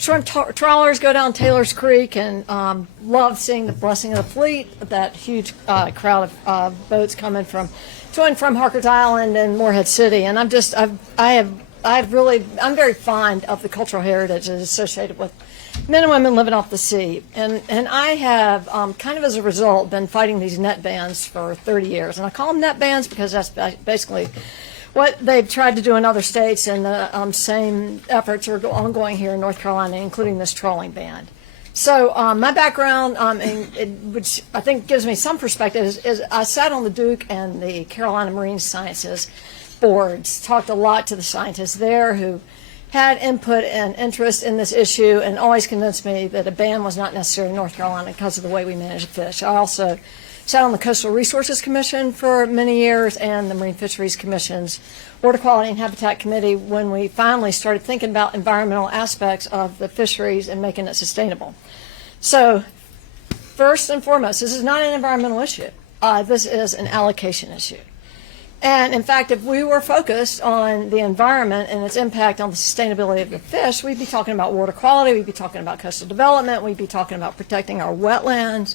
shrimp trawlers go down Taylor's Creek and love seeing the blessing of the fleet, that huge crowd of boats coming to and from Harker's Island and Morehead City. And I'm very fond of the cultural heritage that is associated with men and women living off the sea. And I have, kind of as a result, been fighting these net bans for 30 years. And I call them net bans because that's basically what they've tried to do in other states, and the same efforts are ongoing here in North Carolina, including this trawling ban. So my background, which I think gives me some perspective, is I sat on the Duke and the Carolina Marine Sciences boards, talked a lot to the scientists there who had input and interest in this issue, and always convinced me that a ban was not necessary in North Carolina because of the way we manage fish. I also sat on the Coastal Resources Commission for many years and the Marine Fisheries Commission's Water Quality and Habitat Committee when we finally started thinking about environmental aspects of the fisheries and making it sustainable. So first and foremost, this is not an environmental issue. This is an allocation issue. And in fact, if we were focused on the environment and its impact on the sustainability of the fish, we'd be talking about water quality, we'd be talking about coastal development, we'd be talking about protecting our wetlands,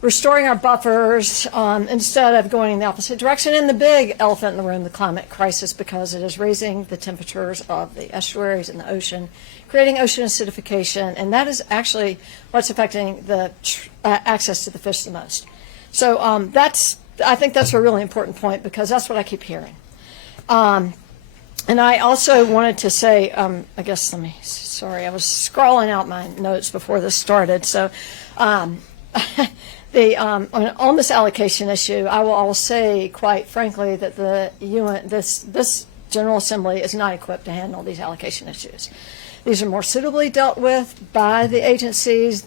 restoring our buffers, instead of going in the opposite direction. And the big elephant in the room, the climate crisis, because it is raising the temperatures of the estuaries and the ocean, creating ocean acidification, and that is actually what's affecting the access to the fish the most. So I think that's a really important point, because that's what I keep hearing. And I also wanted to say, I was scrawling out my notes before this started. So on this allocation issue, I will say quite frankly that the UN, this General Assembly is not equipped to handle these allocation issues. These are more suitably dealt with by the agencies.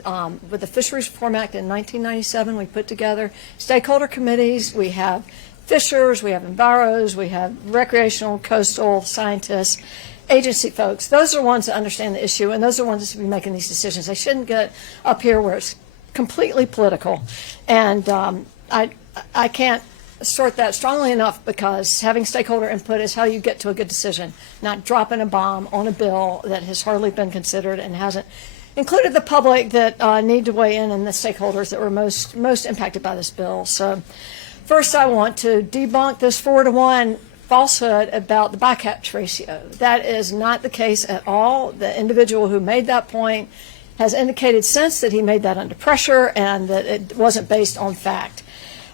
With the Fisheries Reform Act in 1997, we put together stakeholder committees. We have fishers, we have enviros, we have recreational, coastal scientists, agency folks. Those are the ones that understand the issue, and those are the ones that should be making these decisions. They shouldn't get up here where it's completely political. And I can't sort that strongly enough, because having stakeholder input is how you get to a good decision, not dropping a bomb on a bill that has hardly been considered and hasn't included the public that need to weigh in, and the stakeholders that were most impacted by this bill. So first, I want to debunk this 4-to-1 falsehood about the bycatch ratio. That is not the case at all. The individual who made that point has indicated since that he made that under pressure and that it wasn't based on fact.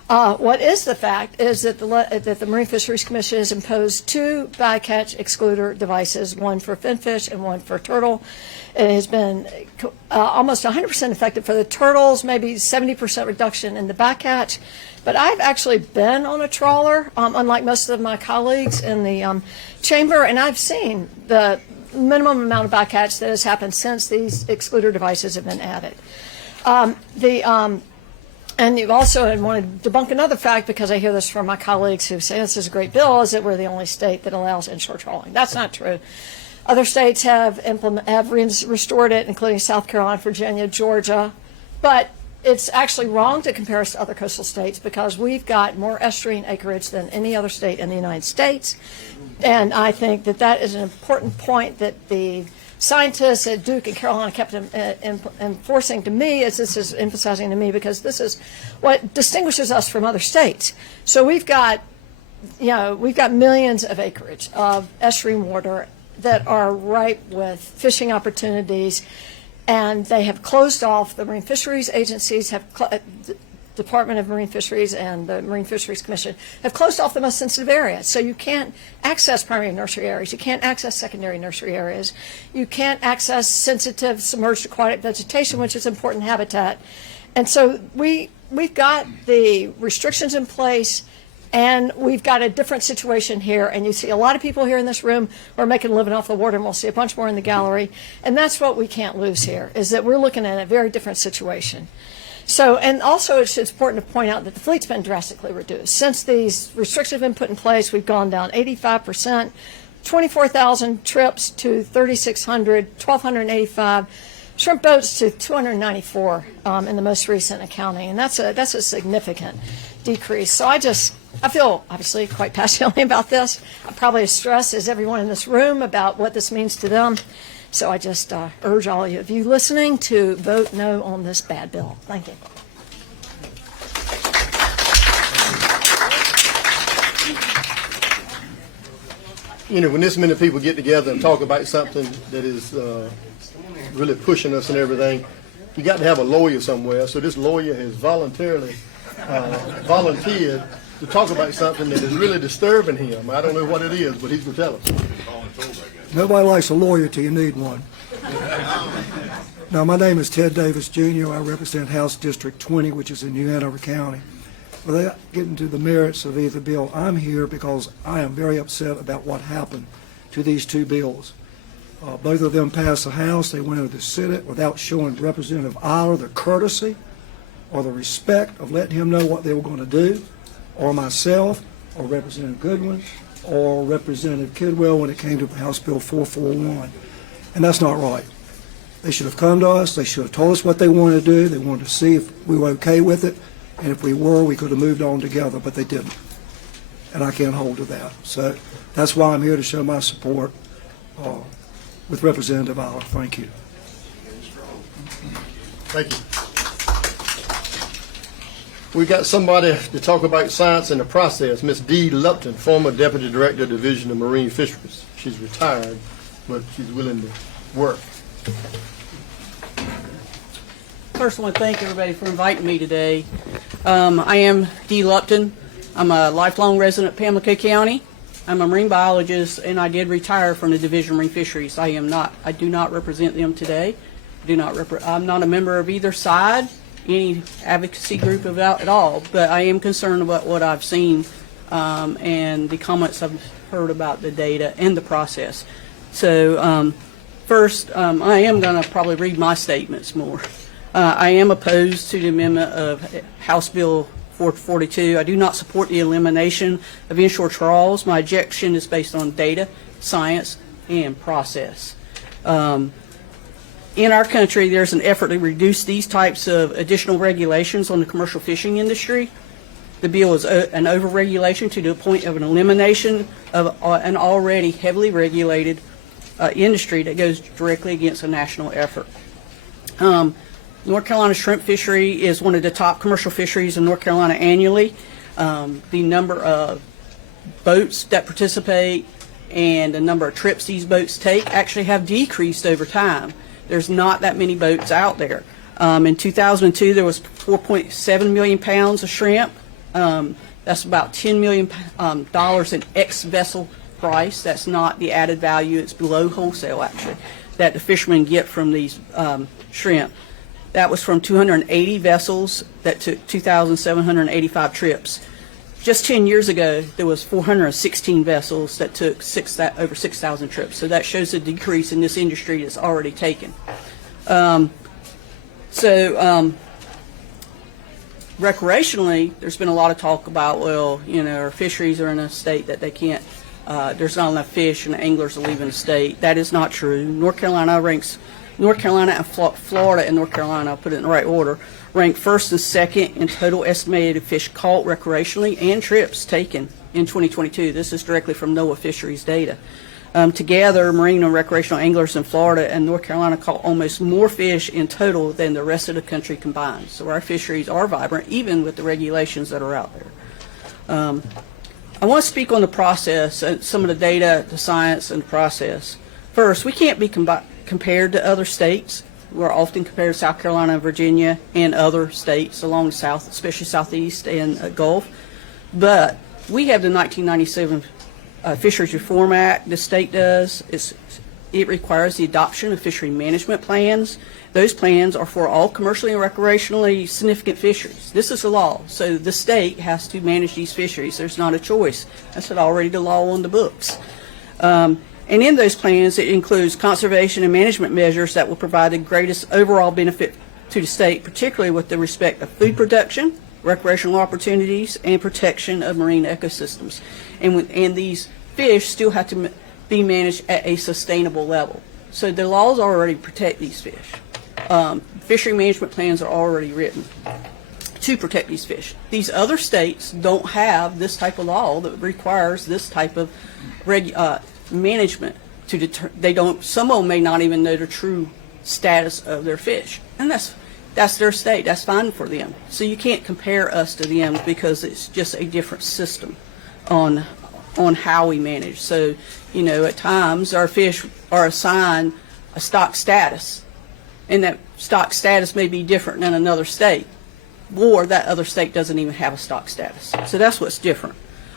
What is the fact is that the Marine Fisheries Commission has imposed 2 bycatch excluder devices, one for finfish and one for turtle. It has been almost 100% effective for the turtles, maybe 70% reduction in the bycatch. But I've actually been on a trawler, unlike most of my colleagues in the chamber, and I've seen the minimum amount of bycatch that has happened since these excluder devices have been added. And you also want to debunk another fact, because I hear this from my colleagues who say this is a great bill, is that we're the only state that allows inshore trawling. That's not true. Other states have restored it, including South Carolina, Virginia, Georgia. But it's actually wrong to compare us to other coastal states, because we've got more estuarine acreage than any other state in the United States. And I think that that is an important point that the scientists at Duke and Carolina kept enforcing to me, as this is emphasizing to me, because this is what distinguishes us from other states. So we've got millions of acreage of estuarine water that are ripe with fishing opportunities, and they have closed off. The Marine Fisheries agencies have Department of Marine Fisheries and the Marine Fisheries Commission have closed off the most sensitive areas. So you can't access primary nursery areas. You can't access secondary nursery areas. You can't access sensitive submerged aquatic vegetation, which is important habitat. And so we've got the restrictions in place, and we've got a different situation here. And you see a lot of people here in this room who are making a living off the water, and we'll see a bunch more in the gallery. And that's what we can't lose here, is that we're looking at a very different situation. So, and also it's important to point out that the fleet's been drastically reduced. Since these restrictions have been put in place, we've gone down 85%, 24,000 trips to 3,600, 1,285 shrimp boats to 294 in the most recent accounting, and that's a significant decrease. So I feel obviously quite passionately about this. I'm probably as stressed as everyone in this room about what this means to them. So I just urge all of you listening to vote no on this bad bill. Thank you. You know, when this many people get together and talk about something that is really pushing us and everything, you got to have a lawyer somewhere. So this lawyer has voluntarily volunteered to talk about something that is really disturbing him. I don't know what it is, but he's going to tell us. Nobody likes a lawyer till you need one. Now, my name is Ted Davis, Jr. I represent House District 20, which is in New Hanover County. Without getting to the merits of either bill, I'm here because I am very upset about what happened to these two bills. Both of them passed the House. They went into the Senate without showing Representative Eiler the courtesy or the respect of letting him know what they were going to do, or myself, or Representative Goodwin, or Representative Kidwell when it came to House Bill 441. And that's not right. They should have come to us. They should have told us what they wanted to do. They wanted to see if we were okay with it. And if we were, we could have moved on together, but they didn't. And I can't hold to that. So that's why I'm here to show my support with Representative Eiler. Thank you. Thank you. We got somebody to talk about science in the process. Ms. Dee Lupton, former Deputy Director, Division of Marine Fisheries. She's retired, but she's willing to work. First, I want to thank everybody for inviting me today. I am Dee Lupton. I'm a lifelong resident of Pamlico County. I'm a marine biologist, and I did retire from the Division of Marine Fisheries. I do not represent them today. I'm not a member of either side, any advocacy group at all, but I am concerned about what I've seen and the comments I've heard about the data and the process. So first, I am going to probably read my statements more. I am opposed to the amendment of House Bill 442. I do not support the elimination of inshore trawls. My objection is based on data, science, and process. In our country, there's an effort to reduce these types of additional regulations on the commercial fishing industry. The bill is an overregulation to the point of an elimination of an already heavily regulated industry that goes directly against a national effort. North Carolina shrimp fishery is one of the top commercial fisheries in North Carolina annually. The number of boats that participate and the number of trips these boats take actually have decreased over time. There's not that many boats out there. In 2002, there was 4.7 million pounds of shrimp. That's about $10 million in ex-vessel price. That's not the added value. It's below wholesale, actually, that the fishermen get from these shrimp. That was from 280 vessels that took 2,785 trips. Just 10 years ago, there was 416 vessels that took over 6,000 trips. So that shows a decrease in this industry that's already taken. Recreationally, there's been a lot of talk about, well, you know, our fisheries are in a state that they can't, there's not enough fish and the anglers are leaving the state. That is not true. North Carolina and Florida and North Carolina, I'll put it in the right order, rank first and second in total estimated fish caught recreationally and trips taken in 2022. This is directly from NOAA Fisheries data. Together, marine and recreational anglers in Florida and North Carolina caught almost more fish in total than the rest of the country combined. So our fisheries are vibrant, even with the regulations that are out there. I want to speak on the process, some of the data, the science, and the process. First, we can't be compared to other states. We're often compared to South Carolina and Virginia and other states along the South, especially Southeast and Gulf. But we have the 1997 Fisheries Reform Act. The state does. It requires the adoption of fishery management plans. Those plans are for all commercially and recreationally significant fisheries. This is the law. So the state has to manage these fisheries. There's not a choice. That's already the law on the books. And in those plans, it includes conservation and management measures that will provide the greatest overall benefit to the state, particularly with the respect of food production, recreational opportunities, and protection of marine ecosystems. And these fish still have to be managed at a sustainable level. So the laws already protect these fish. Fishery management plans are already written to protect these fish. These other states don't have this type of law that requires this type of management to deter. They don't. Some of them may not even know the true status of their fish, and that's their state. That's fine for them. So you can't compare us to them because it's just a different system on how we manage. So, you know, at times our fish are assigned a stock status, and that stock status may be different in another state, or that other state doesn't even have a stock status. So that's what's different.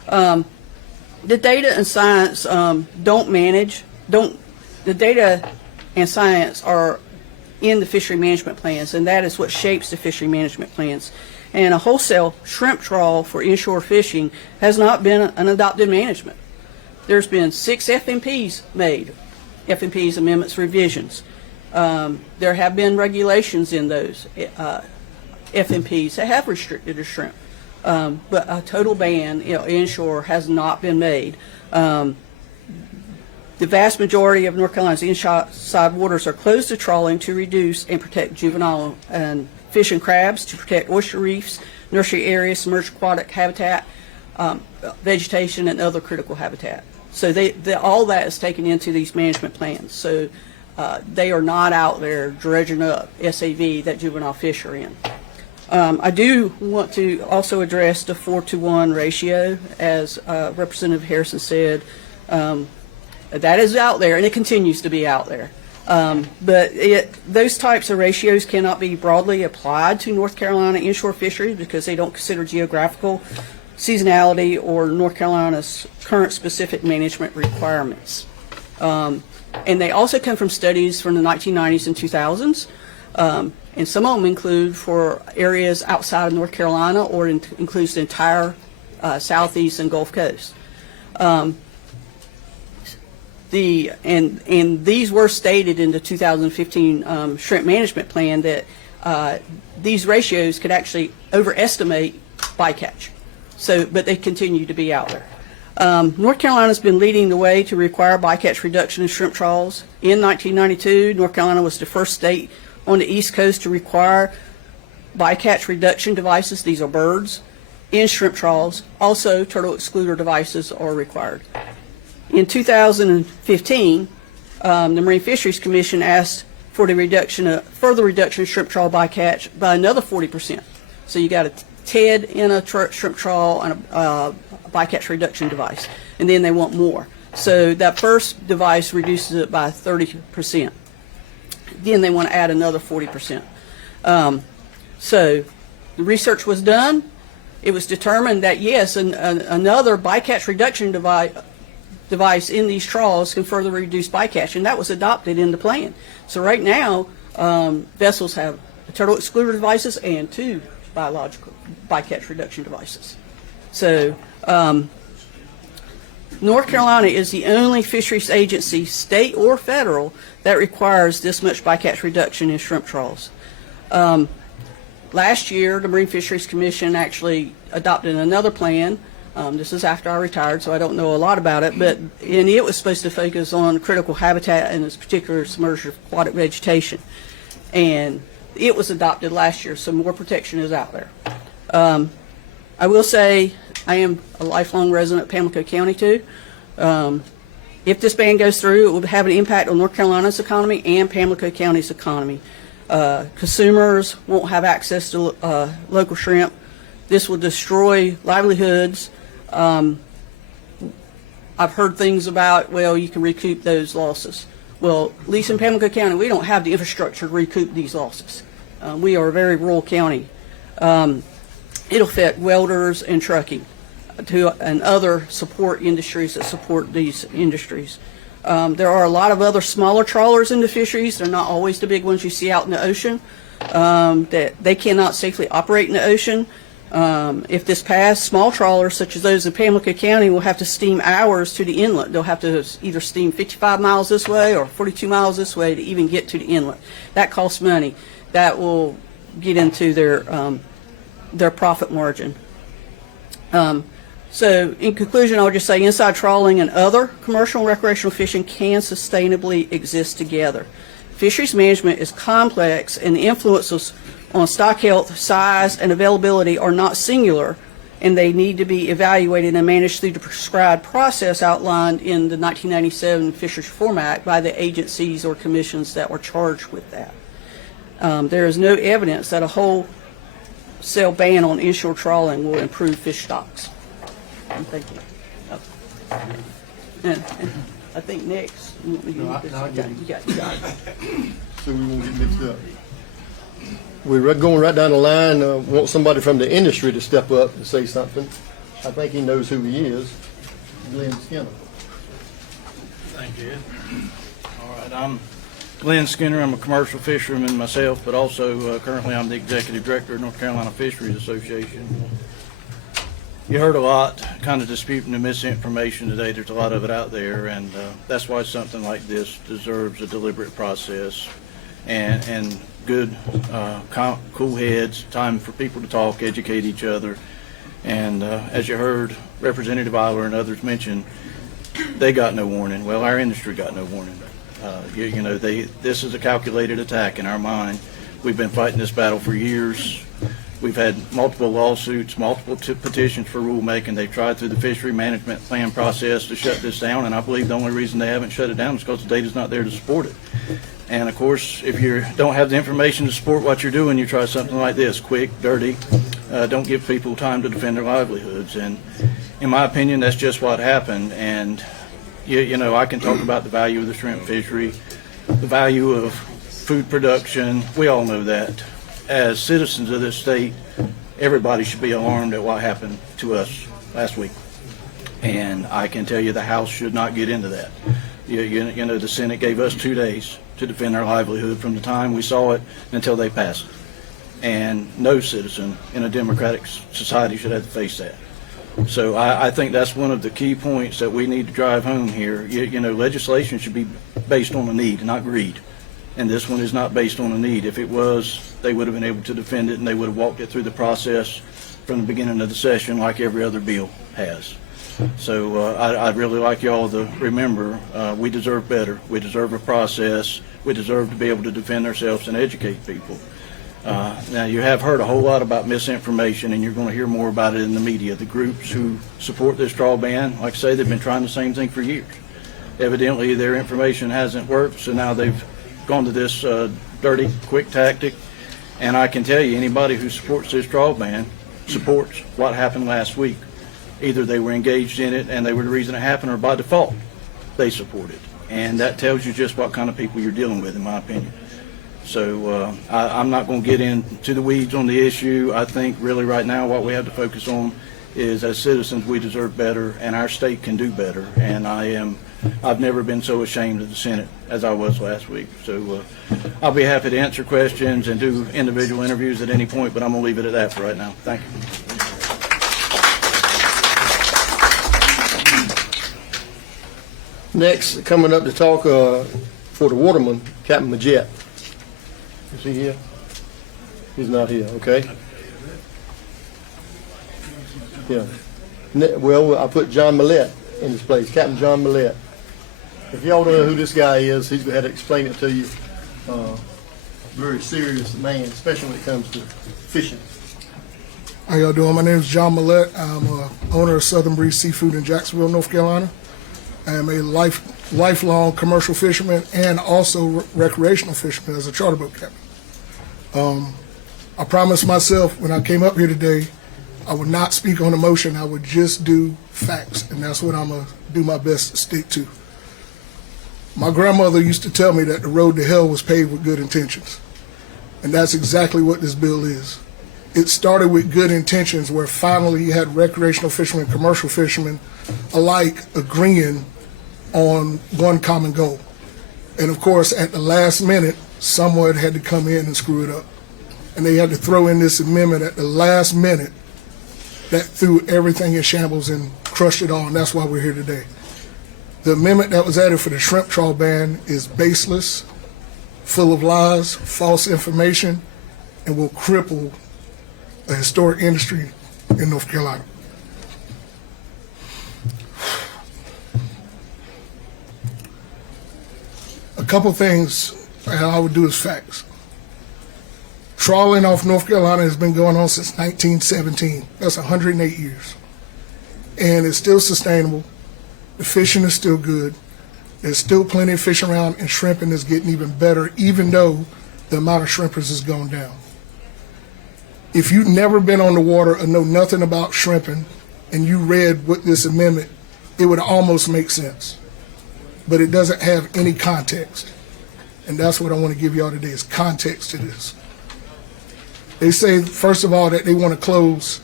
The data and science the data and science are in the fishery management plans, and that is what shapes the fishery management plans. And a wholesale shrimp trawl for inshore fishing has not been an adopted management. There's been 6 FMPs made, FMPs, amendments, revisions. There have been regulations in those FMPs that have restricted the shrimp, but a total ban, you know, inshore has not been made. The vast majority of North Carolina's inside waters are closed to trawling to reduce and protect juvenile and fish and crabs, to protect oyster reefs, nursery areas, submerged aquatic habitat, vegetation, and other critical habitat. So all that is taken into these management plans. So they are not out there dredging up SAV that juvenile fish are in. I do want to also address the 4-to-1 ratio, as Representative Harrison said. That is out there, and it continues to be out there. But those types of ratios cannot be broadly applied to North Carolina inshore fisheries because they don't consider geographical seasonality or North Carolina's current specific management requirements. And they also come from studies from the 1990s and 2000s. And some of them include for areas outside of North Carolina, or includes the entire southeast and Gulf Coast. And these were stated in the 2015 shrimp management plan that these ratios could actually overestimate bycatch. So, but they continue to be out there. North Carolina's been leading the way to require bycatch reduction in shrimp trawls. In 1992, North Carolina was the first state on the East Coast to require bycatch reduction devices. These are birds in shrimp trawls. Also, turtle excluder devices are required. In 2015, the Marine Fisheries Commission asked for the further reduction of shrimp trawl bycatch by another 40%. So you got a TED in a shrimp trawl and a bycatch reduction device, and then they want more. So that first device reduces it by 30%. Then they want to add another 40%. So the research was done. It was determined that yes, another bycatch reduction device in these trawls can further reduce bycatch, and that was adopted in the plan. So right now, vessels have turtle excluder devices and 2 biological bycatch reduction devices. So North Carolina is the only fisheries agency, state or federal, that requires this much bycatch reduction in shrimp trawls. Last year, the Marine Fisheries Commission actually adopted another plan. This is after I retired, so I don't know a lot about it, and it was supposed to focus on critical habitat and this particular submerged aquatic vegetation. And it was adopted last year, so more protection is out there. I will say I am a lifelong resident of Pamlico County too. If this ban goes through, it will have an impact on North Carolina's economy and Pamlico County's economy. Consumers won't have access to local shrimp. This will destroy livelihoods. I've heard things about, well, you can recoup those losses. Well, at least in Pamlico County, we don't have the infrastructure to recoup these losses. We are a very rural county. It'll affect welders and trucking and other support industries that support these industries. There are a lot of other smaller trawlers in the fisheries. They're not always the big ones you see out in the ocean. That they cannot safely operate in the ocean. If this passed, small trawlers such as those in Pamlico County will have to steam hours to the inlet. They'll have to either steam 55 miles this way or 42 miles this way to even get to the inlet. That costs money. That will get into their profit margin. So in conclusion, I would just say inside trawling and other commercial and recreational fishing can sustainably exist together. Fisheries management is complex, and the influences on stock health, size, and availability are not singular, and they need to be evaluated and managed through the prescribed process outlined in the 1997 Fisheries Reform Act by the agencies or commissions that were charged with that. There is no evidence that a wholesale ban on inshore trawling will improve fish stocks. Thank you. And I think next, you got it. So we won't get mixed up. We're going right down the line. Want somebody from the industry to step up and say something. I think he knows who he is. Glenn Skinner. Thank you. All right, I'm Glenn Skinner. I'm a commercial fisherman myself, but also currently I'm the executive director of North Carolina Fisheries Association. You heard a lot kind of disputing the misinformation today. There's a lot of it out there, and that's why something like this deserves a deliberate process and good, cool heads, time for people to talk, educate each other. And as you heard Representative Eiler and others mention, they got no warning. Well, our industry got no warning. This is a calculated attack in our mind. We've been fighting this battle for years. We've had multiple lawsuits, multiple petitions for rulemaking. They've tried through the fishery management plan process to shut this down, and I believe the only reason they haven't shut it down is because the data's not there to support it. And of course, if you don't have the information to support what you're doing, you try something like this, quick, dirty. Don't give people time to defend their livelihoods. And in my opinion, that's just what happened. And I can talk about the value of the shrimp fishery, the value of food production. We all know that. As citizens of this state, everybody should be alarmed at what happened to us last week. And I can tell you the House should not get into that. The Senate gave us 2 days to defend our livelihood from the time we saw it until they passed it. And no citizen in a democratic society should have to face that. So I think that's one of the key points that we need to drive home here. Legislation should be based on a need, not greed. And this one is not based on a need. If it was, they would have been able to defend it, and they would have walked it through the process from the beginning of the session like every other bill has. So I'd really like y'all to remember we deserve better. We deserve a process. We deserve to be able to defend ourselves and educate people. Now, you have heard a whole lot about misinformation, and you're going to hear more about it in the media. The groups who support this straw ban, like I say, they've been trying the same thing for years. Evidently, their information hasn't worked, so now they've gone to this dirty, quick tactic. And I can tell you, anybody who supports this straw ban supports what happened last week. Either they were engaged in it and they were the reason it happened, or by default, they support it. And that tells you just what kind of people you're dealing with, in my opinion. So I'm not going to get into the weeds on the issue. I think really right now what we have to focus on is, as citizens, we deserve better, and our state can do better. And I've never been so ashamed of the Senate as I was last week. So I'll be happy to answer questions and do individual interviews at any point, but I'm going to leave it at that for right now. Thank you. Next, coming up to talk for the waterman, Captain Majette. Is he here? He's not here, okay. Yeah. Well, I put John Millett in his place, Captain John Millett. If y'all don't know who this guy is, he's going to have to explain it to you. Very serious man, especially when it comes to fishing. How y'all doing? My name is John Millett. I'm owner of Southern Breeze Seafood in Jacksonville, North Carolina. I am a lifelong commercial fisherman and also recreational fisherman as a charter boat captain. I promised myself when I came up here today, I would not speak on emotion. I would just do facts, and that's what I'm going to do my best to stick to. My grandmother used to tell me that the road to hell was paved with good intentions, and that's exactly what this bill is. It started with good intentions, where finally you had recreational fishermen, commercial fishermen alike agreeing on one common goal. And of course, at the last minute, someone had to come in and screw it up. And they had to throw in this amendment at the last minute that threw everything in shambles and crushed it all, and that's why we're here today. The amendment that was added for the shrimp trawl ban is baseless, full of lies, false information, and will cripple a historic industry in North Carolina. A couple things I would do as facts. Trawling off North Carolina has been going on since 1917. That's 108 years. And it's still sustainable. The fishing is still good. There's still plenty of fish around, and shrimping is getting even better, even though the amount of shrimpers has gone down. If you've never been on the water or know nothing about shrimping, and you read what this amendment, it would almost make sense. But it doesn't have any context. And that's what I want to give y'all today, is context to this. They say, first of all, that they want to close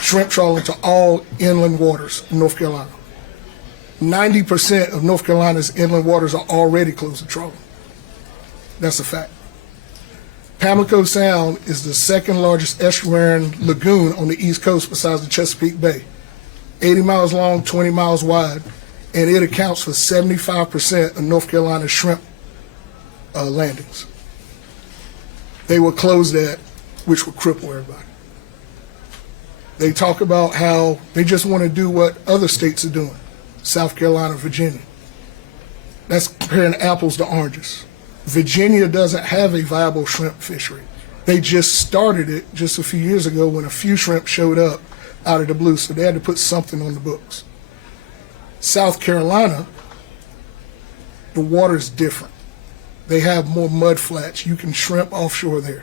shrimp trawling to all inland waters in North Carolina. 90% of North Carolina's inland waters are already closed to trawling. That's a fact. Pamlico Sound is the second largest estuarine lagoon on the East Coast besides the Chesapeake Bay. 80 miles long, 20 miles wide, and it accounts for 75% of North Carolina's shrimp landings. They will close that, which will cripple everybody. They talk about how they just want to do what other states are doing. South Carolina, Virginia. That's comparing apples to oranges. Virginia doesn't have a viable shrimp fishery. They just started it just a few years ago when a few shrimp showed up out of the blue, so they had to put something on the books. South Carolina, the water's different. They have more mud flats. You can shrimp offshore there.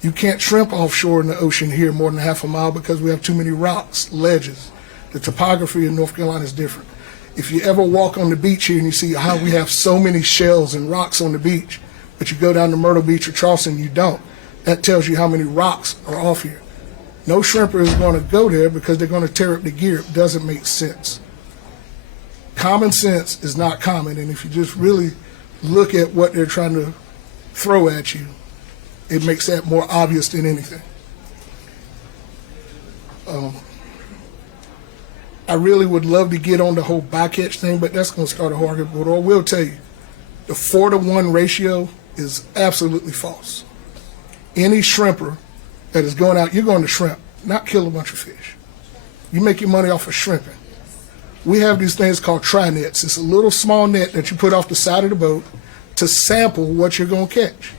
You can't shrimp offshore in the ocean here more than half a mile because we have too many rocks, ledges. The topography in North Carolina is different. If you ever walk on the beach here and you see how we have so many shells and rocks on the beach, but you go down to Myrtle Beach or Charleston, you don't. That tells you how many rocks are off here. No shrimper is going to go there because they're going to tear up the gear. It doesn't make sense. Common sense is not common, and if you just really look at what they're trying to throw at you, it makes that more obvious than anything. I really would love to get on the whole bycatch thing, but that's going to start a hard argument. But I will tell you, the 4-to-1 ratio is absolutely false. Any shrimper that is going out, you're going to shrimp, not kill a bunch of fish. You make your money off of shrimping. We have these things called tri-nets. It's a little small net that you put off the side of the boat to sample what you're going to catch.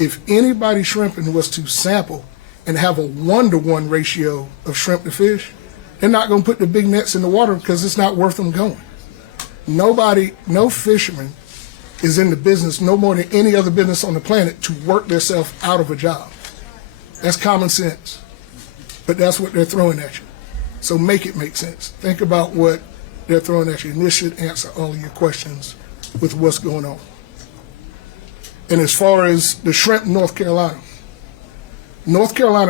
If anybody shrimping was to sample and have a 1-to-1 ratio of shrimp to fish, they're not going to put the big nets in the water because it's not worth them going. Nobody, no fisherman is in the business, no more than any other business on the planet, to work themselves out of a job. That's common sense. But that's what they're throwing at you. So make it make sense. Think about what they're throwing at you, and this should answer all of your questions with what's going on. And as far as the shrimp in North Carolina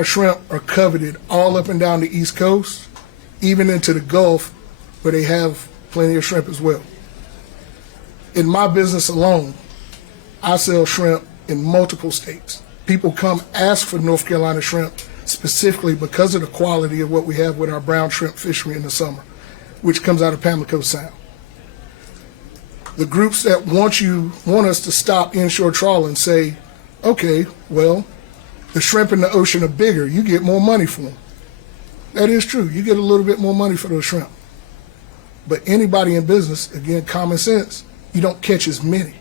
shrimp are coveted all up and down the East Coast, even into the Gulf, where they have plenty of shrimp as well. In my business alone, I sell shrimp in multiple states. People come ask for North Carolina shrimp specifically because of the quality of what we have with our brown shrimp fishery in the summer, which comes out of Pamlico Sound. The groups that want us to stop inshore trawling say, okay, well, the shrimp in the ocean are bigger. You get more money for them. That is true. You get a little bit more money for those shrimp. But anybody in business, again, common sense, you don't catch as many.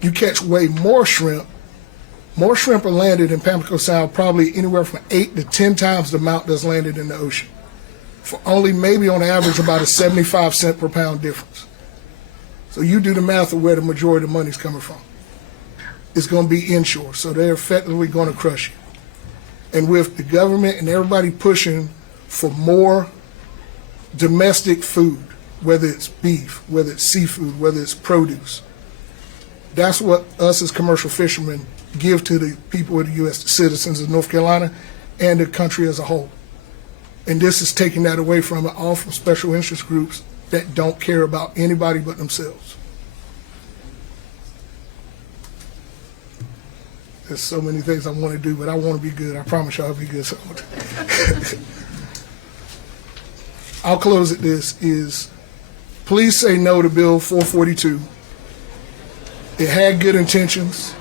You catch way more shrimp. More shrimp are landed in Pamlico Sound probably anywhere from 8 to 10 times the amount that's landed in the ocean, for only maybe on average about a 75-cent per pound difference. So you do the math of where the majority of the money's coming from. It's going to be inshore, so they're effectively going to crush you. And with the government and everybody pushing for more domestic food, whether it's beef, whether it's seafood, whether it's produce, that's what us as commercial fishermen give to the people of the U.S., the citizens of North Carolina, and the country as a whole. And this is taking that away from it, all from special interest groups that don't care about anybody but themselves. There's so many things I want to do, but I want to be good. I promise you I'll be good. I'll close at this is, please say no to Bill 442. It had good intentions.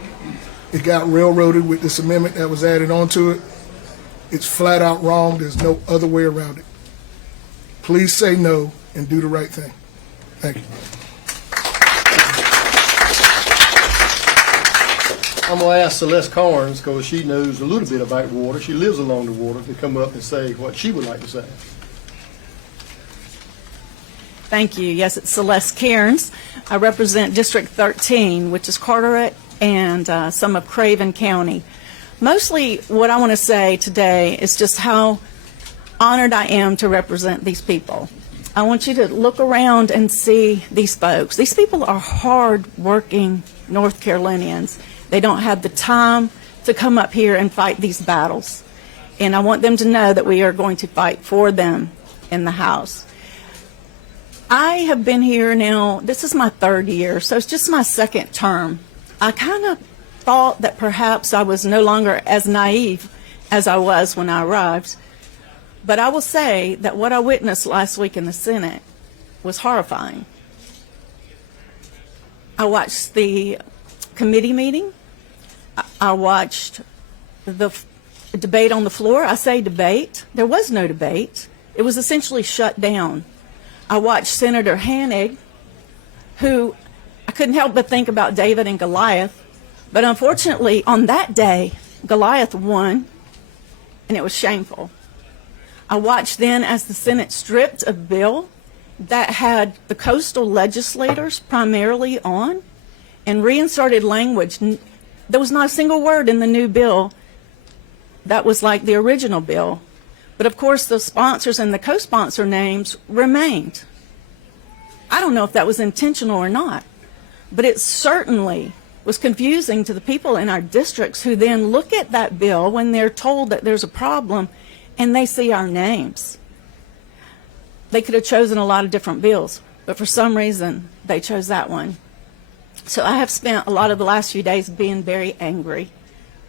It got railroaded with this amendment that was added onto it. It's flat out wrong. There's no other way around it. Please say no and do the right thing. Thank you. I'm gonna ask Celeste Carnes, because she knows a little bit about water, she lives along the water, to come up and say what she would like to say. Thank you. Yes, it's Celeste Cairns. I represent District 13, which is Carteret and some of Craven County. Mostly what I want to say today is just how honored I am to represent these people. I want you to look around and see these folks. These people are hard-working North Carolinians. They don't have the time to come up here and fight these battles. And I want them to know that we are going to fight for them in the House. I have been here now, this is my 3rd year, so it's just my 2nd term. I kind of thought that perhaps I was no longer as naive as I was when I arrived. But I will say that what I witnessed last week in the Senate was horrifying. I watched the committee meeting. I watched the debate on the floor. I say debate. There was no debate. It was essentially shut down. I watched Senator Hanig, who I couldn't help but think about David and Goliath. But unfortunately, on that day, Goliath won, and it was shameful. I watched then as the Senate stripped a bill that had the coastal legislators primarily on and reinserted language. There was not a single word in the new bill that was like the original bill. But of course, the sponsors and the co-sponsor names remained. I don't know if that was intentional or not, but it certainly was confusing to the people in our districts who then look at that bill when they're told that there's a problem and they see our names. They could have chosen a lot of different bills, but for some reason they chose that one. So I have spent a lot of the last few days being very angry,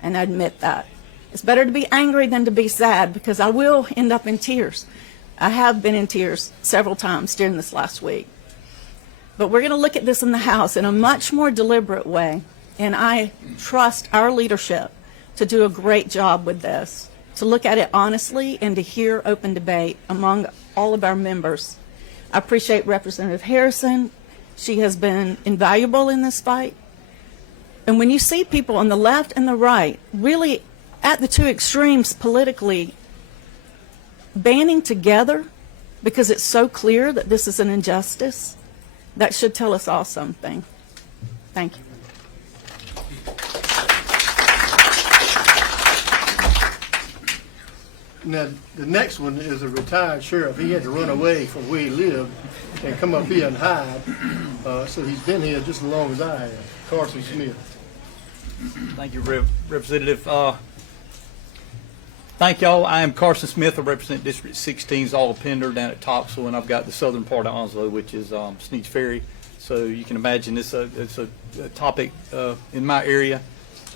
and I admit that. It's better to be angry than to be sad, because I will end up in tears. I have been in tears several times during this last week. But we're going to look at this in the House in a much more deliberate way, and I trust our leadership to do a great job with this, to look at it honestly and to hear open debate among all of our members. I appreciate Representative Harrison. She has been invaluable in this fight. And when you see people on the left and the right really at the two extremes politically banding together because it's so clear that this is an injustice, that should tell us all something. Thank you. Now, the next one is a retired sheriff. He had to run away from where he lived and come up here and hide. So he's been here just as long as I have. Carson Smith. Thank you, Representative. Thank y'all. I am Carson Smith. I represent District 16's All-Pender down at Topsail, and I've got the southern part of Onslow, which is Sneads Ferry. So you can imagine it's a topic in my area.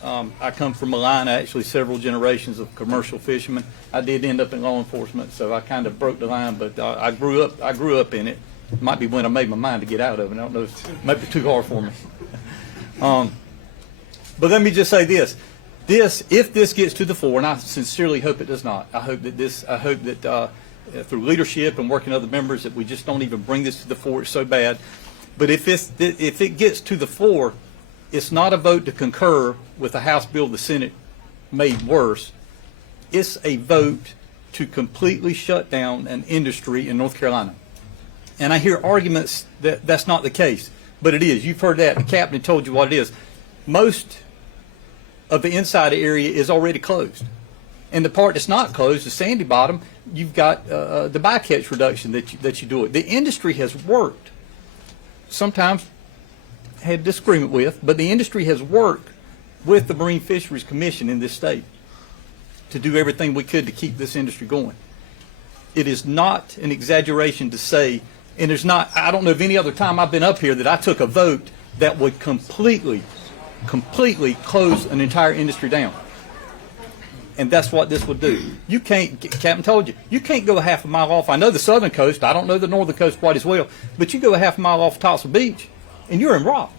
I come from a line, actually several generations of commercial fishermen. I did end up in law enforcement, so I kind of broke the line, but I grew up in it. It might be when I made my mind to get out of it. I don't know, it might be too hard for me. But let me just say this. If this gets to the fore, and I sincerely hope it does not, I hope that through leadership and working with other members that we just don't even bring this to the fore. It's so bad. But if it gets to the fore, it's not a vote to concur with the House bill the Senate made worse. It's a vote to completely shut down an industry in North Carolina. And I hear arguments that that's not the case, but it is. You've heard that. The captain told you what it is. Most of the inside area is already closed. And the part that's not closed, the sandy bottom, you've got the bycatch reduction that you do it. The industry has worked, sometimes had disagreement with, but the industry has worked with the Marine Fisheries Commission in this state to do everything we could to keep this industry going. It is not an exaggeration to say, and there's not, I don't know of any other time I've been up here that I took a vote that would completely close an entire industry down. And that's what this would do. You can't, Captain told you, you can't go a half a mile off. I know the southern coast, I don't know the northern coast quite as well, but you go a half a mile off Topsail Beach and you're in rock.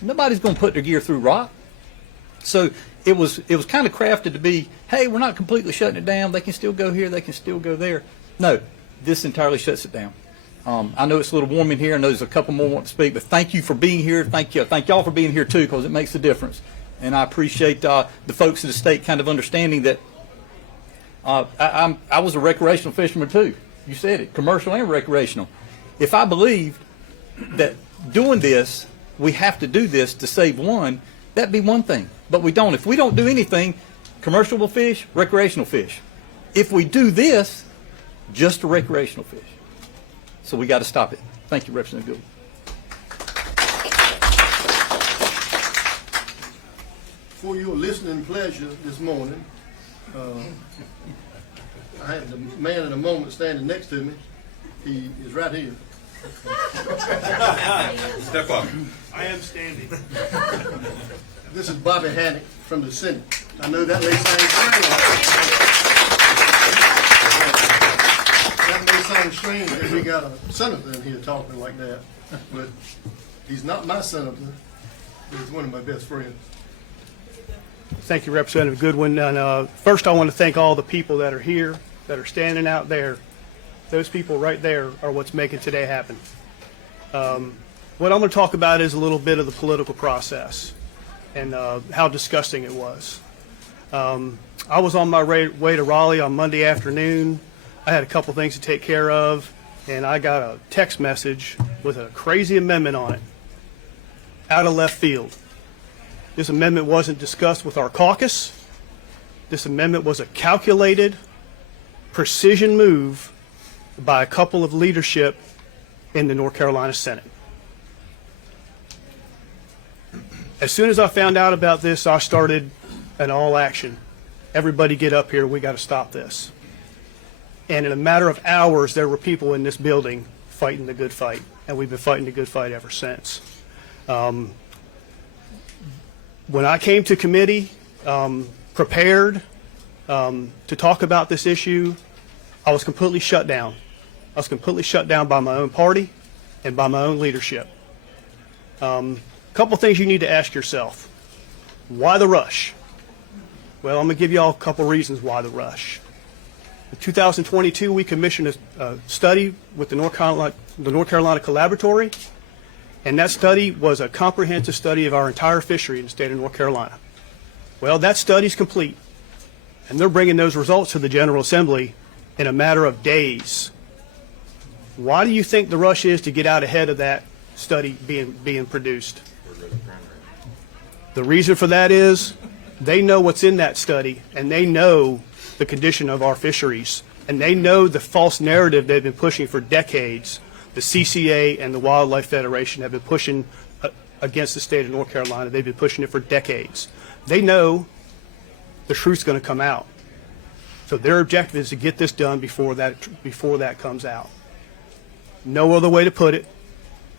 Nobody's going to put their gear through rock. So it was kind of crafted to be, hey, we're not completely shutting it down. They can still go here, they can still go there. No, this entirely shuts it down. I know it's a little warm in here. I know there's a couple more want to speak, but thank you for being here. Thank y'all for being here too, because it makes a difference. And I appreciate the folks of the state kind of understanding that I was a recreational fisherman too. You said it, commercial and recreational. If I believed that doing this, we have to do this to save one, that'd be one thing. But we don't. If we don't do anything, commercial will fish, recreational fish. If we do this, just a recreational fish. So we got to stop it. Thank you, Representative Gould. For your listening pleasure this morning, I had the man in a moment standing next to me. He is right here. Step up. I am standing. This is Bobby Hannock from the Senate. I know that may sound strange that we got a senator in here talking like that, but he's not my senator. He's one of my best friends. Thank you, Representative Goodwin. And first, I want to thank all the people that are here, that are standing out there. Those people right there are what's making today happen. What I'm going to talk about is a little bit of the political process and how disgusting it was. I was on my way to Raleigh on Monday afternoon. I had a couple things to take care of, and I got a text message with a crazy amendment on it, out of left field. This amendment wasn't discussed with our caucus. This amendment was a calculated, precision move by a couple of leadership in the North Carolina Senate. As soon as I found out about this, I started an all action. Everybody get up here, we got to stop this. And in a matter of hours, there were people in this building fighting the good fight, and we've been fighting the good fight ever since. When I came to committee, prepared to talk about this issue, I was completely shut down. I was completely shut down by my own party and by my own leadership. A couple things you need to ask yourself. Why the rush? Well, I'm going to give you all a couple reasons why the rush. In 2022, we commissioned a study with the North Carolina Collaboratory, and that study was a comprehensive study of our entire fishery in the state of North Carolina. Well, that study's complete, and they're bringing those results to the General Assembly in a matter of days. Why do you think the rush is to get out ahead of that study being produced? The reason for that is they know what's in that study, and they know the condition of our fisheries, and they know the false narrative they've been pushing for decades. The CCA and the Wildlife Federation have been pushing against the state of North Carolina. They've been pushing it for decades. They know the truth's going to come out. So their objective is to get this done before that comes out. No other way to put it.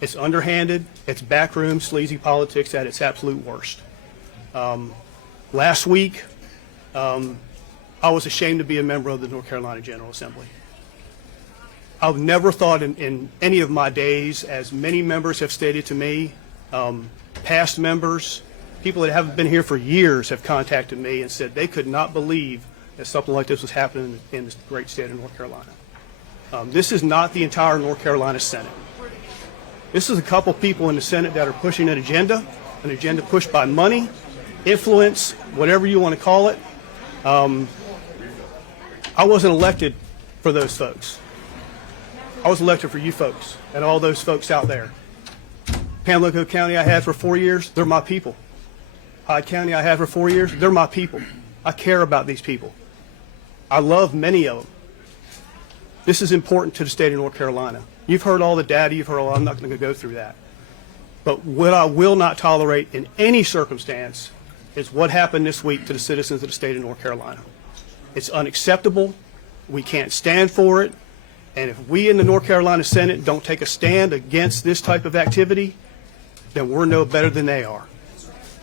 It's underhanded. It's backroom, sleazy politics at its absolute worst. Last week, I was ashamed to be a member of the North Carolina General Assembly. I've never thought in any of my days, as many members have stated to me, past members, people that haven't been here for years have contacted me and said they could not believe that something like this was happening in the great state of North Carolina. This is not the entire North Carolina Senate. This is a couple people in the Senate that are pushing an agenda pushed by money, influence, whatever you want to call it. I wasn't elected for those folks. I was elected for you folks and all those folks out there. Pamlico County I had for 4 years, they're my people. Hyde County I had for 4 years, they're my people. I care about these people. I love many of them. This is important to the state of North Carolina. You've heard all the data, you've heard all, I'm not going to go through that. But what I will not tolerate in any circumstance is what happened this week to the citizens of the state of North Carolina. It's unacceptable. We can't stand for it. And if we in the North Carolina Senate don't take a stand against this type of activity, then we're no better than they are.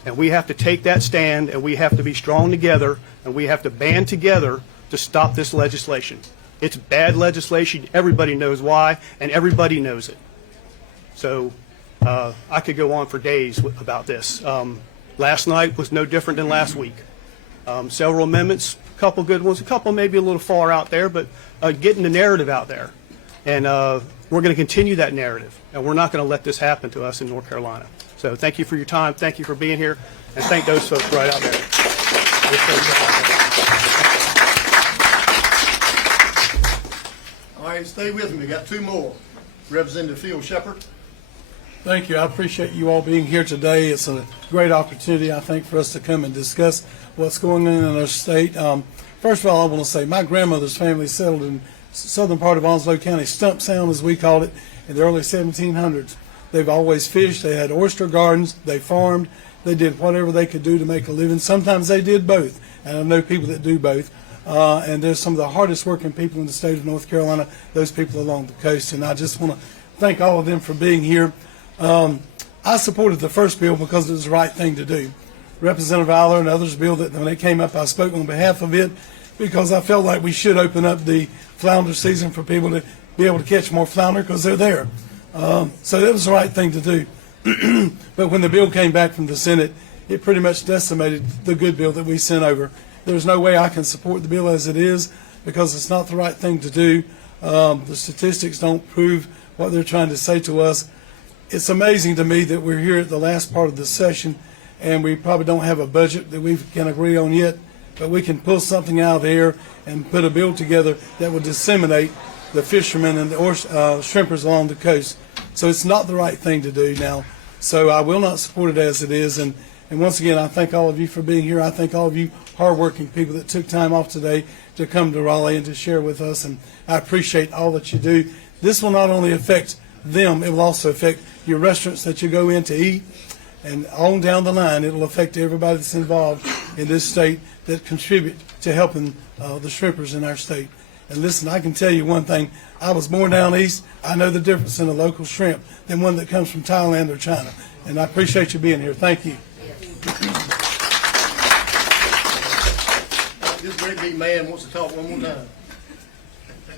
And we have to take that stand, and we have to be strong together, and we have to band together to stop this legislation. It's bad legislation. Everybody knows why, and everybody knows it. So I could go on for days about this. Last night was no different than last week. Several amendments, a couple good ones, a couple maybe a little far out there, but getting the narrative out there. And we're going to continue that narrative, and we're not going to let this happen to us in North Carolina. So thank you for your time. Thank you for being here. And thank those folks right out there. All right, stay with me. We got two more. Representative Phil Shepherd. Thank you. I appreciate you all being here today. It's a great opportunity, I think, for us to come and discuss what's going on in our state. First of all, I want to say my grandmother's family settled in southern part of Onslow County, Stump Sound as we called it, in the early 1700s. They've always fished. They had oyster gardens. They farmed. They did whatever they could do to make a living. Sometimes they did both, and I know people that do both. And there's some of the hardest working people in the state of North Carolina, those people along the coast, and I just want to thank all of them for being here. I supported the first bill because it was the right thing to do. Representative Aller and others' bill, that when it came up, I spoke on behalf of it because I felt like we should open up the flounder season for people to be able to catch more flounder because they're there. So that was the right thing to do. But when the bill came back from the Senate, it pretty much decimated the good bill that we sent over. There's no way I can support the bill as it is because it's not the right thing to do. The statistics don't prove what they're trying to say to us. It's amazing to me that we're here at the last part of the session and we probably don't have a budget that we can agree on yet, but we can pull something out of the air and put a bill together that will disseminate the fishermen and the shrimpers along the coast. So it's not the right thing to do now. So I will not support it as it is. And once again, I thank all of you for being here. I thank all of you hardworking people that took time off today to come to Raleigh and to share with us. And I appreciate all that you do. This will not only affect them, it will also affect your restaurants that you go in to eat. And on down the line, it will affect everybody that's involved in this state that contribute to helping the shrimpers in our state. And listen, I can tell you one thing. I was born down east. I know the difference in a local shrimp than one that comes from Thailand or China. And I appreciate you being here. Thank you. This great big man wants to talk one more time.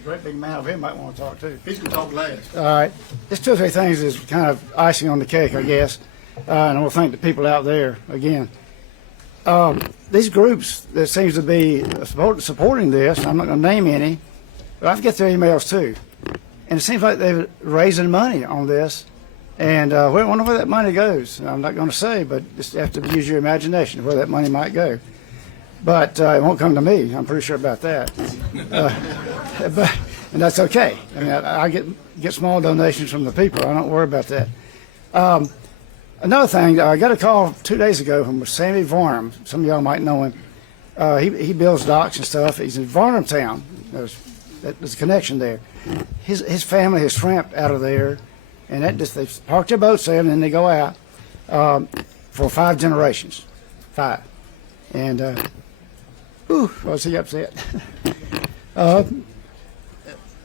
Great big man over here might want to talk too. He's going to talk last. All right. Just two or three things is kind of icing on the cake, I guess. And I want to thank the people out there again. These groups that seems to be supporting this, I'm not going to name any, but I get their emails too. And it seems like they're raising money on this. And I wonder where that money goes. I'm not going to say, but just have to use your imagination where that money might go. But it won't come to me. I'm pretty sure about that. And that's okay. I mean, I get small donations from the people. I don't worry about that. Another thing, I got a call 2 days ago from Sammy Varnum. Some of y'all might know him. He builds docks and stuff. He's in Varnumtown. There's a connection there. His family has shrimped out of there, and they park their boats there, and then they go out for 5 generations. 5. And was he upset? And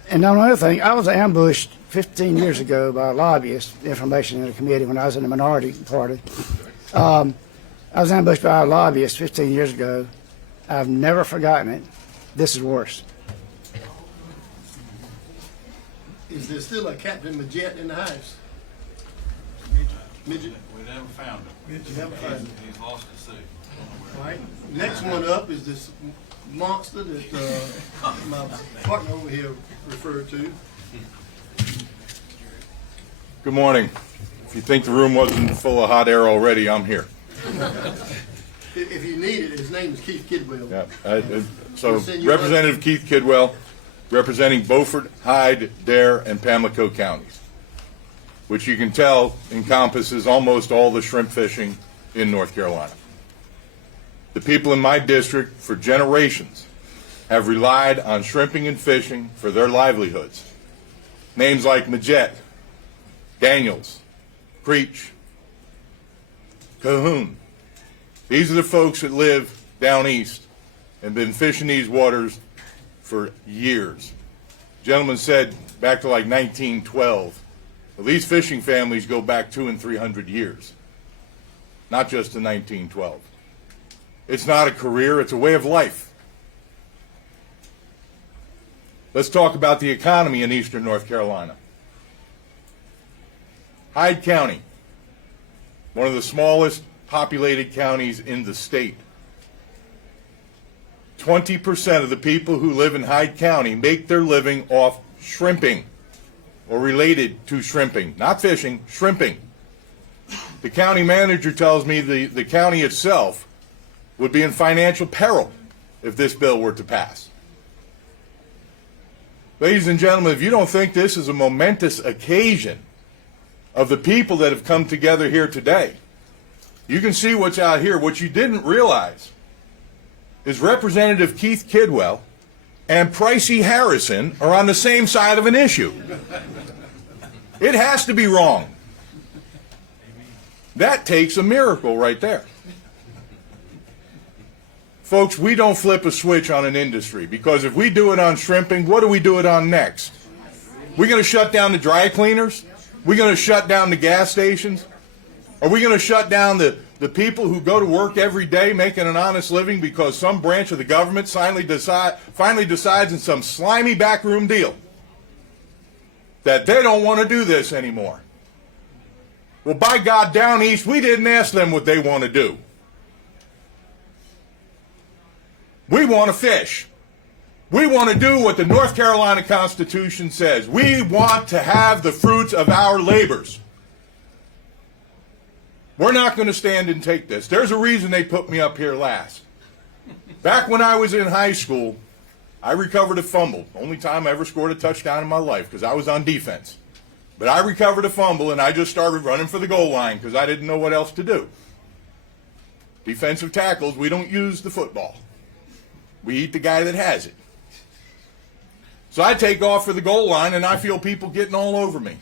another thing, I was ambushed 15 years ago by a lobbyist, information in a committee when I was in the minority party. I was ambushed by a lobbyist 15 years ago. I've never forgotten it. This is worse. Is there still a Captain Majette in the house? Midget? We never found him. You never found him. He's lost at sea. All right. Next one up is this monster that my partner over here referred to. Good morning. If you think the room wasn't full of hot air already, I'm here. If you need it, his name is Keith Kidwell. Yeah. So Representative Keith Kidwell, representing Beaufort, Hyde, Dare, and Pamlico counties, which you can tell encompasses almost all the shrimp fishing in North Carolina. The people in my district for generations have relied on shrimping and fishing for their livelihoods. Names like Majette, Daniels, Creech, Cahoon. These are the folks that live down east and been fishing these waters for years. The gentleman said back to like 1912. Well, these fishing families go back 200 and 300 years, not just to 1912. It's not a career, it's a way of life. Let's talk about the economy in eastern North Carolina. Hyde County, one of the smallest populated counties in the state. 20% of the people who live in Hyde County make their living off shrimping or related to shrimping. Not fishing, shrimping. The county manager tells me the county itself would be in financial peril if this bill were to pass. Ladies and gentlemen, if you don't think this is a momentous occasion of the people that have come together here today, you can see what's out here. What you didn't realize is Representative Keith Kidwell and Pricey Harrison are on the same side of an issue. It has to be wrong. That takes a miracle right there. Folks, we don't flip a switch on an industry, because if we do it on shrimping, what do we do it on next? We're going to shut down the dry cleaners? We're going to shut down the gas stations? Are we going to shut down the people who go to work every day making an honest living because some branch of the government finally decides in some slimy backroom deal that they don't want to do this anymore? Well, by God, down east, we didn't ask them what they want to do. We want to fish. We want to do what the North Carolina Constitution says. We want to have the fruits of our labors. We're not going to stand and take this. There's a reason they put me up here last. Back when I was in high school, I recovered a fumble. Only time I ever scored a touchdown in my life, because I was on defense. But I recovered a fumble, and I just started running for the goal line because I didn't know what else to do. Defensive tackles, we don't use the football. We eat the guy that has it. So I take off for the goal line, and I feel people getting all over me.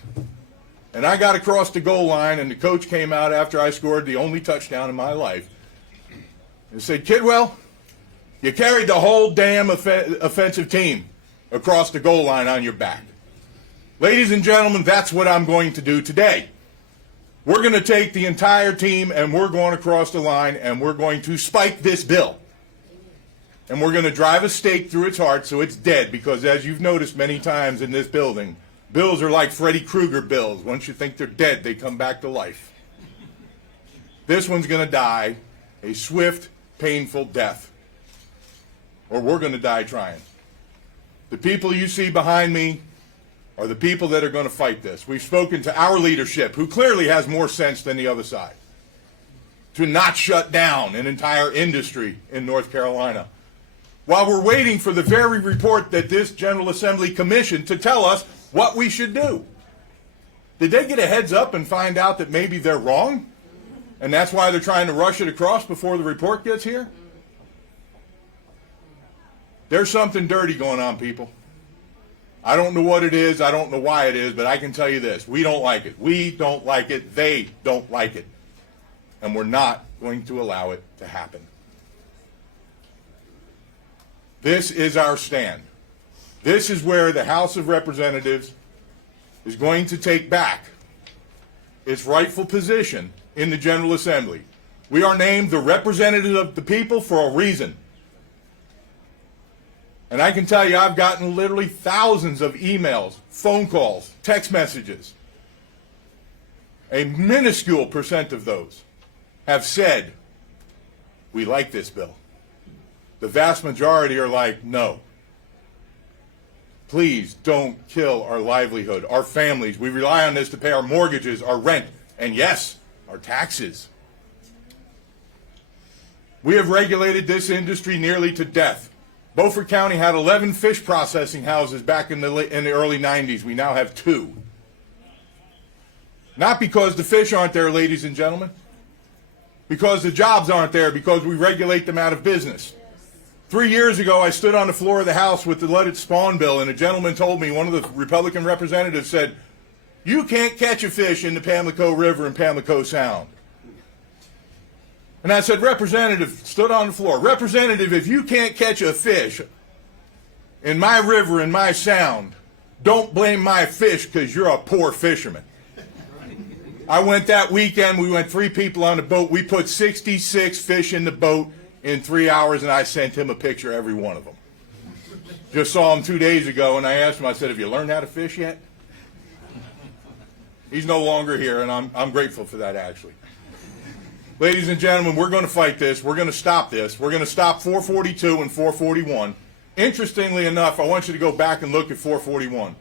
And I got across the goal line, and the coach came out after I scored the only touchdown in my life and said, "Kidwell, you carried the whole damn offensive team across the goal line on your back." Ladies and gentlemen, that's what I'm going to do today. We're going to take the entire team, and we're going across the line, and we're going to spike this bill. And we're going to drive a stake through its heart so it's dead, because as you've noticed many times in this building, bills are like Freddy Krueger bills. Once you think they're dead, they come back to life. This one's going to die a swift, painful death. Or we're going to die trying. The people you see behind me are the people that are going to fight this. We've spoken to our leadership, who clearly has more sense than the other side, to not shut down an entire industry in North Carolina, while we're waiting for the very report that this General Assembly commissioned to tell us what we should do. Did they get a heads up and find out that maybe they're wrong? And that's why they're trying to rush it across before the report gets here? There's something dirty going on, people. I don't know what it is, I don't know why it is, but I can tell you this: we don't like it. We don't like it, they don't like it. And we're not going to allow it to happen. This is our stand. This is where the House of Representatives is going to take back its rightful position in the General Assembly. We are named the representatives of the people for a reason. And I can tell you, I've gotten literally thousands of emails, phone calls, text messages. A minuscule percent of those have said, "We like this bill." The vast majority are like, "No. Please don't kill our livelihood, our families. We rely on this to pay our mortgages, our rent, and yes, our taxes." We have regulated this industry nearly to death. Beaufort County had 11 fish processing houses back in the early 90s. We now have 2. Not because the fish aren't there, ladies and gentlemen. Because the jobs aren't there, because we regulate them out of business. 3 years ago, I stood on the floor of the House with the Let It Spawn bill, and a gentleman told me, one of the Republican representatives said, "You can't catch a fish in the Pamlico River and Pamlico Sound." And I said, "Representative," stood on the floor, "Representative, if you can't catch a fish in my river, in my sound, don't blame my fish because you're a poor fisherman." I went that weekend, we went 3 people on the boat, we put 66 fish in the boat in 3 hours, and I sent him a picture of every one of them. Just saw him 2 days ago, and I asked him, I said, "Have you learned how to fish yet?" He's no longer here, and I'm grateful for that, actually. Ladies and gentlemen, we're going to fight this. We're going to stop this. We're going to stop 442 and 441. Interestingly enough, I want you to go back and look at 441.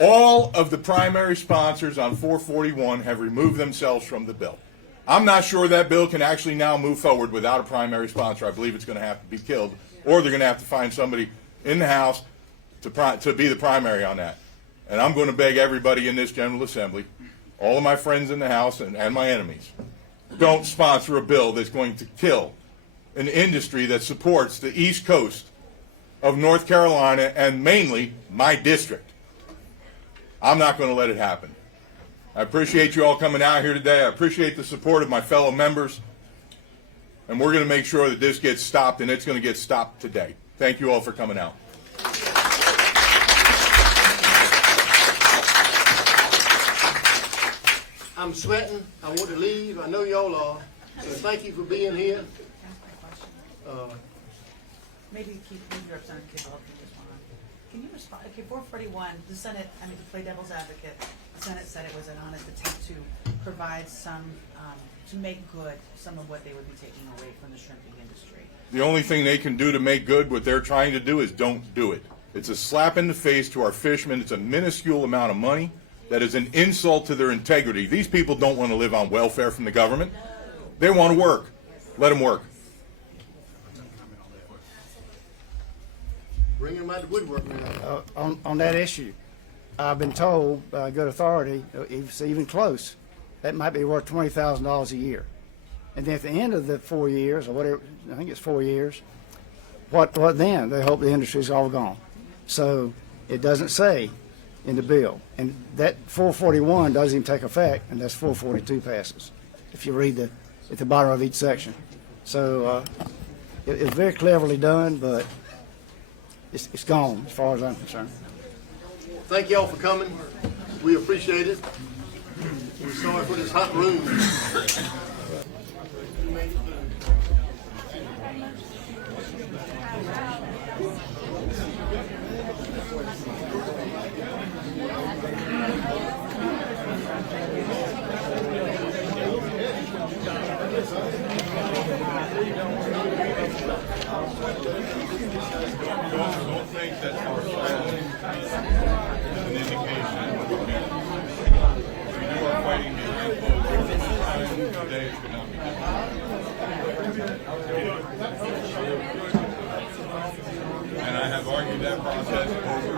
All of the primary sponsors on 441 have removed themselves from the bill. I'm not sure that bill can actually now move forward without a primary sponsor. I believe it's going to have to be killed, or they're going to have to find somebody in the House to be the primary on that. And I'm going to beg everybody in this General Assembly, all of my friends in the House and my enemies, don't sponsor a bill that's going to kill an industry that supports the East Coast of North Carolina and mainly my district. I'm not going to let it happen. I appreciate you all coming out here today. I appreciate the support of my fellow members. And we're going to make sure that this gets stopped, and it's going to get stopped today. Thank you all for coming out. I'm sweating. I want to leave. I know y'all are. So thank you for being here. Maybe keep Representative Kidwell if you just want. Can you respond? Okay, 441, the Senate, I mean, to play devil's advocate, the Senate said it was an honest attempt to provide some, to make good some of what they would be taking away from the shrimping industry. The only thing they can do to make good what they're trying to do is don't do it. It's a slap in the face to our fishermen. It's a minuscule amount of money that is an insult to their integrity. These people don't want to live on welfare from the government. They want to work. Let them work. Bring them out the woodwork now. On that issue, I've been told by good authority, if it's even close, that might be worth $20,000 a year. And then at the end of the 4 years, or whatever, I think it's 4 years, what then? They hope the industry's all gone. So it doesn't say in the bill. And that 441 doesn't even take effect, and that's 442 passes, if you read at the bottom of each section. So it's very cleverly done, but it's gone as far as I'm concerned. Thank y'all for coming. We appreciate it. We're sorry for this hot room. Don't think that our strategy is an indication of what we do. You are fighting the info. Today it could not be done. And I have argued that process over